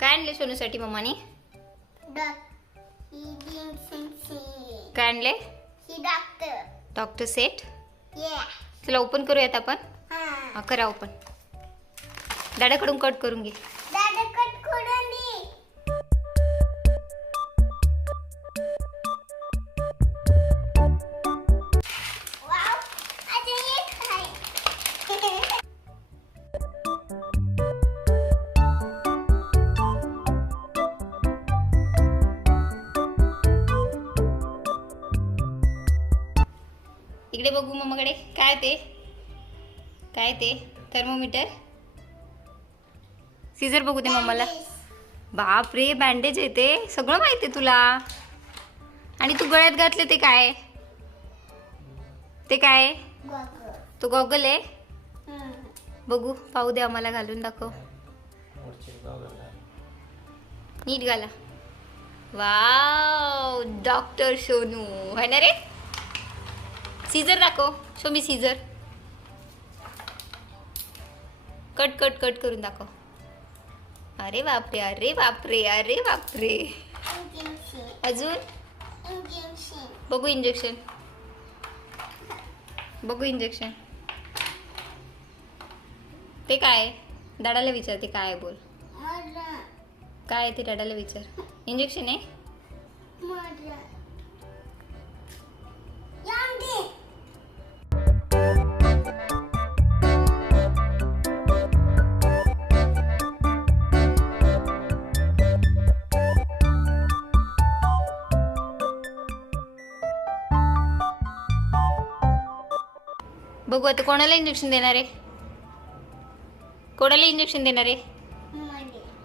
काय आणले सोनूसाठी मम्मानी? काय आणले? Doctor set. चला ओपन करूयात आपण. हा करा ओपन. दादाकडून कट करून घे. इकडे बघू मम्माकडे. काय ते? काय ते? थर्मोमीटर. सीझर बघू दे मम्माला. बाप रे, बँडेज आहे ते. सगळं माहिती आहे तुला. आणि तू गळ्यात घातले ते काय? ते काय? तो गॉगल आहे. बघू, पाहू दे आम्हाला. घालून दाखव. नीट घाला. वाव, डॉक्टर सोनू है ना रे. सीझर दाखव. Show me scissor. Cut cut cut करून दाखव. अरे बापरे, अरे बापरे, अरे बापरे. अजून बघू इंजेक्शन. बघू इंजेक्शन. ते काय? दादाला विचार. ते काय आहे बोल. काय आहे ते दादाला विचार. इंजेक्शन आहे. बघू आता कोणाला इंजेक्शन देणार आहे. कोणाला इंजेक्शन देणार आहे?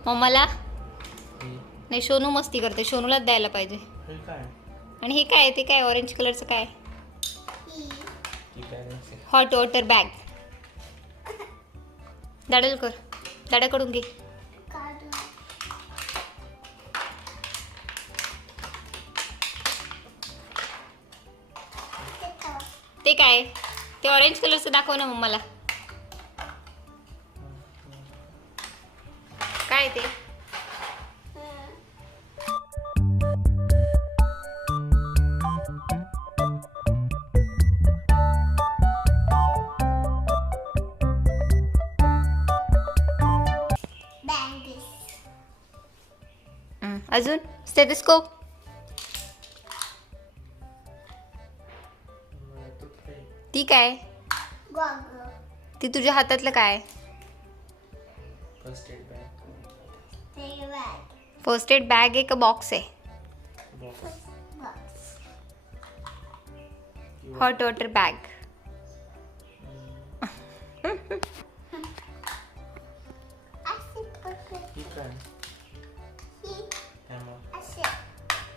मम्माला नाही. सोनू मस्ती करते. सोनूलाच द्यायला पाहिजे. आणि हे काय? ते काय ऑरेंज कलरचं काय? Hot water bag. दादाला कर. दादाकडून घे. ते काय? ते ऑरेंज कलरचं दाखव ना मम्माला. काय ते? अजून स्टेथोस्कोप. ती काय? ती तुझ्या हातातलं काय? फर्स्ट एड बॅग आहे का बॉक्स आहे? Hot water bag.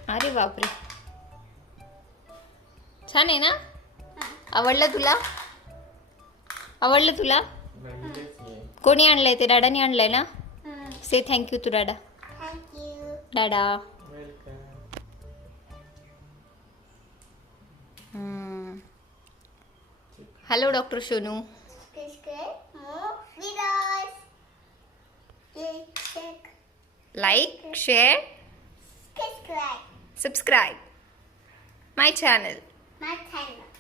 अरे बापरे, छान आहे ना. आवडलं तुला? आवडलं तुला? कोणी आणलंय ते? दादानी आणलंय ना. से थँक्यू तू दादा. दादा. Hello doctor Sonu. Like, share, subscribe my channel.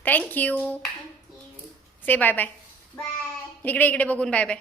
Thank you. Say bye bye. इकडे इकडे बघून बाय बाय.